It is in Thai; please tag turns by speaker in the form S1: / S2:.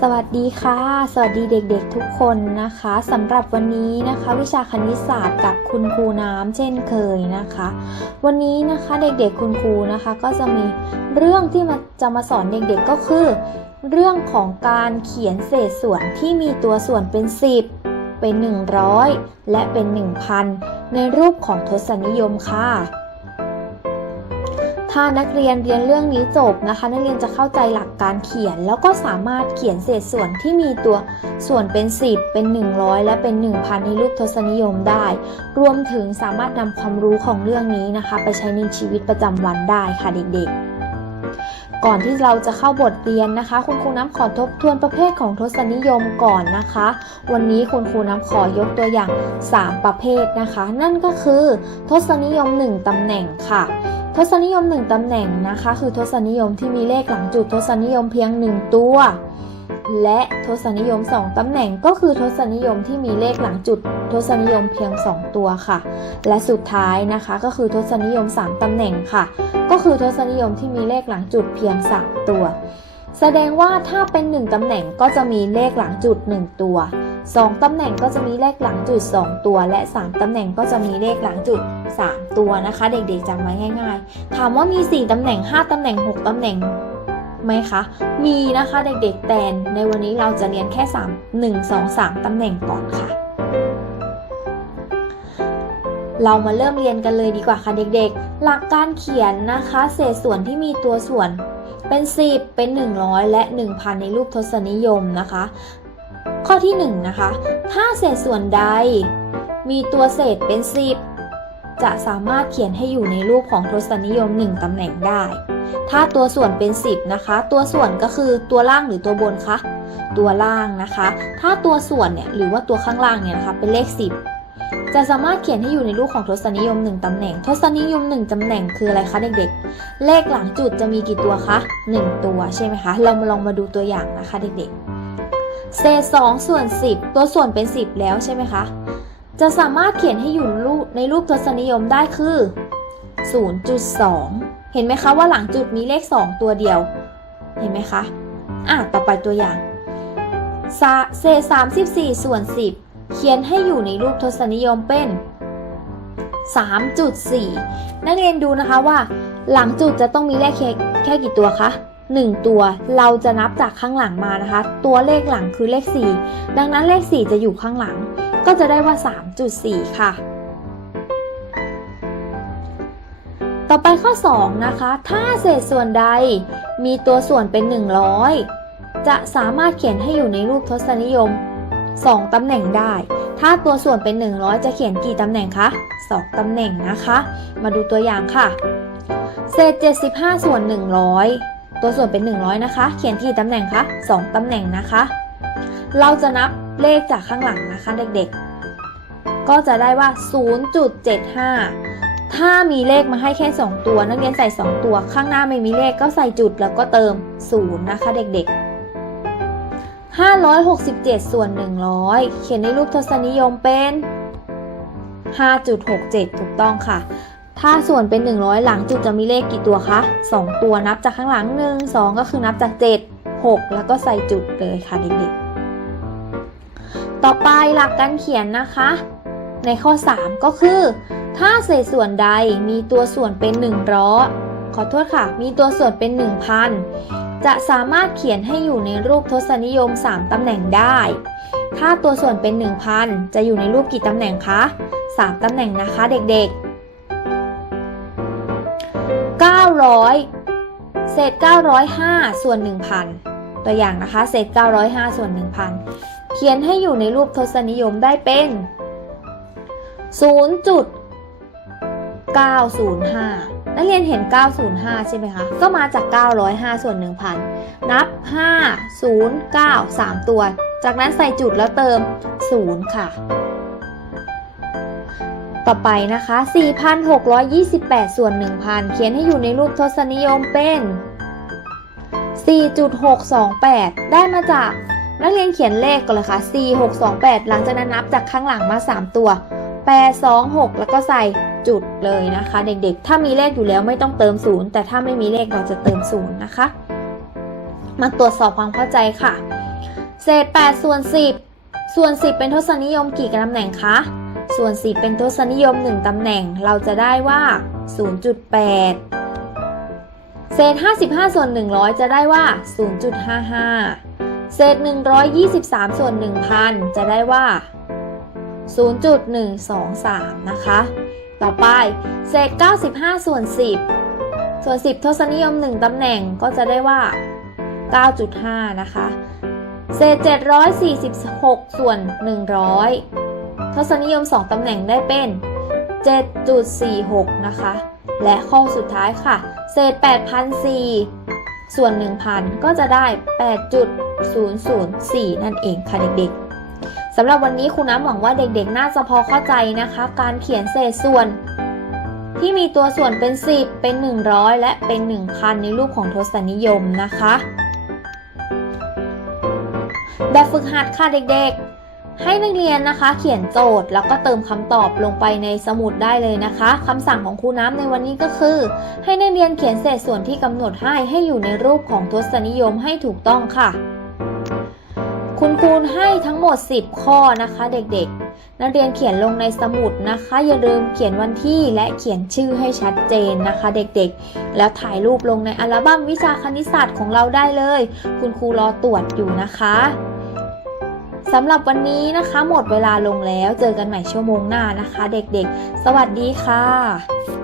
S1: สวัสดีค่ะ สวัสดีเด็กๆทุกคนนะคะสำหรับวันนี้นะคะ วิชาคณิตศาสตร์กับคุณครูน้ำเช่นเคยนะคะ วันนี้นะคะเด็กๆคุณครูนะคะ ก็จะมีเรื่องที่มาจะมาสอนเด็กๆก็คือ เรื่องของการเขียนเศษส่วนที่มีตัวส่วนเป็น 10 เป็น 100 และเป็น 1000 ในรูปของทศนิยมค่ะ ถ้านักเรียนเรียนเรื่องนี้จบนะคะ นักเรียนจะเข้าใจหลักการเขียน แล้วก็สามารถเขียนเศษส่วนที่มีตัวส่วนเป็น 10 เป็น 100 และเป็น 1000 ในรูปทศนิยมได้ รวมถึงสามารถนำความรู้ของเรื่องนี้นะคะ ไปใช้ในชีวิตประจำวันได้ค่ะเด็กๆ ก่อนที่เราจะเข้าบทเรียนนะคะ คุณครูน้ำขอทบทวนประเภทของทศนิยมก่อนนะคะ วันนี้คุณครูน้ำขอยกตัวอย่าง 3 ประเภทนะคะ นั่นก็คือ ทศนิยม 1ตำแหน่งค่ะ ทศนิยม 1ตำแหน่งนะคะ คือทศนิยมที่มีเลขหลังจุดทศนิยมเพียง 1 ตัว และทศนิยม 2 ตำแหน่งก็คือทศนิยมที่มีเลขหลังจุด ทศนิยมเพียง 2 ตัวค่ะ และสุดท้ายนะคะก็คือทศนิยม 3 ตำแหน่งค่ะ ก็คือทศนิยมที่มีเลขหลังจุดเพียง 3 ตัว แสดงว่าถ้าเป็น 1 ตำแหน่งก็จะมีเลขหลังจุด 1 ตัว 2 ตำแหน่งก็จะมีเลขหลังจุด 2 ตัว และ 3 ตำแหน่งก็จะมีเลขหลังจุด 3 ตัวนะคะ เด็กๆจำไว้ง่าย ๆ ถามว่ามี 4 ตำแหน่ง 5 ตำแหน่ง 6 ตำแหน่ง ไหมคะ มีนะคะเด็กๆแต่ในวันนี้เราจะเรียนแค่ 3 1 2 3ตำแหน่งก่อนค่ะ เรามาเริ่มเรียนกันเลยดีกว่าค่ะเด็กๆ หลักการเขียนนะคะ เศษส่วนที่มีตัวส่วนเป็น 10 เป็น 100 และ 1000 ในรูปทศนิยมนะคะ ข้อที่ 1 นะคะ ถ้าเศษส่วนใดมีตัวเศษเป็น 10 จะสามารถเขียนให้อยู่ในรูปของทศนิยม 1ตำแหน่งได้ ถ้าตัวส่วนเป็น 10 นะคะ ตัวส่วนก็คือตัวล่างหรือตัวบนคะ ตัวล่างนะคะ ถ้าตัวส่วนเนี่ยหรือว่าตัวข้างล่างเนี่ยนะคะเป็นเลข 10 จะสามารถเขียนให้อยู่ในรูปของทศนิยม 1ตำแหน่ง ทศนิยม 1ตำแหน่งคืออะไรคะเด็กๆ เลขหลังจุดจะมีกี่ตัวคะ 1 ตัวใช่ไหมคะ เรามาลองมาดูตัวอย่างนะคะเด็กๆ เศษ2ส่วน 10 ตัวส่วนเป็น 10 แล้วใช่ไหมคะ จะสามารถเขียนให้อยู่ในรูปทศนิยมได้คือ 0.2 เห็นไหมคะว่าหลังจุดมีเลข 2 ตัวเดียว เห็นไหมคะ อะ ต่อไปตัวอย่างเศษ34 ส่วน 10 เขียนให้อยู่ในรูปทศนิยมเป็น 3.4 นักเรียนดูนะคะว่า หลังจุดจะต้องมีเลขแค่แค่กี่ตัวคะ1 ตัวเราจะนับจากข้างหลังมานะคะ ตัวเลขหลังคือเลข 4 ดังนั้นเลข 4 จะอยู่ข้างหลัง ก็จะได้ว่า 3.4 ค่ะ ต่อไปข้อ 2 นะคะ ถ้าเศษส่วนใดมีตัวส่วนเป็น 100 จะสามารถเขียนให้อยู่ในรูปทศนิยม 2 ตำแหน่งได้ ถ้าตัวส่วนเป็น 100 จะเขียนกี่ตำแหน่งคะ 2 ตำแหน่งนะคะ มาดูตัวอย่างค่ะ เศษ 75 ส่วน 100 ตัวส่วนเป็น 100 นะคะ เขียนกี่ตำแหน่งคะ 2 ตำแหน่งนะคะ เราจะนับเลขจากข้างหลังนะคะเด็กๆ ก็จะได้ว่า 0.75 ถ้ามีเลขมาให้แค่ 2 ตัว นักเรียนใส่ 2 ตัว ข้างหน้าไม่มีเลขก็ใส่จุดแล้วก็เติม 0 นะคะเด็กๆ567 ส่วน 100 เขียนในรูปทศนิยมเป็น 5.67 ถูกต้องค่ะ ถ้าส่วนเป็น 100 หลังจุดจะมีเลขกี่ตัวคะ 2 ตัวนับจากข้างหลัง 1 2 ก็คือนับจาก 7 6 แล้วก็ใส่จุดเลยค่ะเด็กๆ ต่อไปหลักการเขียนนะคะ ในข้อ 3 ก็คือ ถ้าเศษส่วนใดมีตัวส่วนเป็น100ขอโทษค่ะ มีตัวส่วนเป็น 1000 จะสามารถเขียนให้อยู่ในรูปทศนิยม 3 ตำแหน่งได้ ถ้าตัวส่วนเป็น 1000 จะอยู่ในรูปกี่ตำแหน่งคะ 3 ตำแหน่งนะคะเด็กๆ900 เศษ 905 ส่วน 1000 ตัวอย่างนะคะ เศษ 905 ส่วน 1000 เขียนให้อยู่ในรูปทศนิยมได้เป็น 0.905 นักเรียนเห็น 905 ใช่ไหมคะ ก็มาจาก 905 ส่วน 1000 นับ 5 0 9 3 ตัว จากนั้นใส่จุดแล้วเติม 0 ค่ะ ต่อไปนะคะ 4,628 ส่วน 1,000 เขียนให้อยู่ในรูปทศนิยมเป็น 4.628 ได้มาจาก นักเรียนเขียนเลขก่อนเลยค่ะ 4628 หลังจากนั้นนับจากข้างหลังมา 3 ตัว 8 2 6 แล้วก็ใส่จุดเลยนะคะ เด็กๆ ถ้ามีเลขอยู่แล้วไม่ต้องเติม 0 แต่ถ้าไม่มีเลขเราจะเติม 0 นะคะ มาตรวจสอบความเข้าใจค่ะ เศษ 8 ส่วน 10 ส่วน 10 เป็นทศนิยมกี่ตำแหน่งคะ ส่วน 10 เป็นทศนิยม 1ตำแหน่ง เราจะได้ว่า 0.8 เศษ 55 ส่วน 100 จะได้ว่า 0.55 เศษ 123 ส่วน 1,000 จะได้ว่า 0.123 นะคะ ต่อไป เศษ 95 ส่วน 10 ส่วน 10 ทศนิยม 1ตำแหน่งก็จะได้ว่า 9.5 นะคะ เศษ 746 ส่วน 100 ทศนิยม 2ตำแหน่งได้เป็น 7.46 นะคะ และข้อสุดท้ายค่ะ เศษ 8,004 ส่วน 1,000 ก็จะได้ 8.004 นั่นเองค่ะเด็กๆสำหรับวันนี้ครูน้ำหวังว่าเด็กๆ น่าจะพอเข้าใจนะคะ การเขียนเศษส่วน ที่มีตัวส่วนเป็น 10 เป็น 100 และเป็น 1,000 ในรูปของทศนิยมนะคะ แบบฝึกหัดค่ะเด็กๆ ให้นักเรียนนะคะ เขียนโจทย์แล้วก็เติมคำตอบลงไปในสมุดได้เลยนะคะคำสั่งของครูน้ำในวันนี้ก็คือ ให้นักเรียนเขียนเศษส่วนที่กำหนดให้ให้อยู่ในรูปของทศนิยมให้ถูกต้องค่ะ คุณครูให้ทั้งหมด 10 ข้อนะคะ เด็กๆ นักเรียนเขียนลงในสมุดนะคะ อย่าลืมเขียนวันที่และเขียนชื่อให้ชัดเจนนะคะ เด็กๆ แล้วถ่ายรูปลงในอัลบั้มวิชาคณิตศาสตร์ของเราได้เลย คุณครูรอตรวจอยู่นะคะ สำหรับวันนี้นะคะ หมดเวลาลงแล้ว เจอกันใหม่ชั่วโมงหน้านะคะ เด็กๆ สวัสดีค่ะ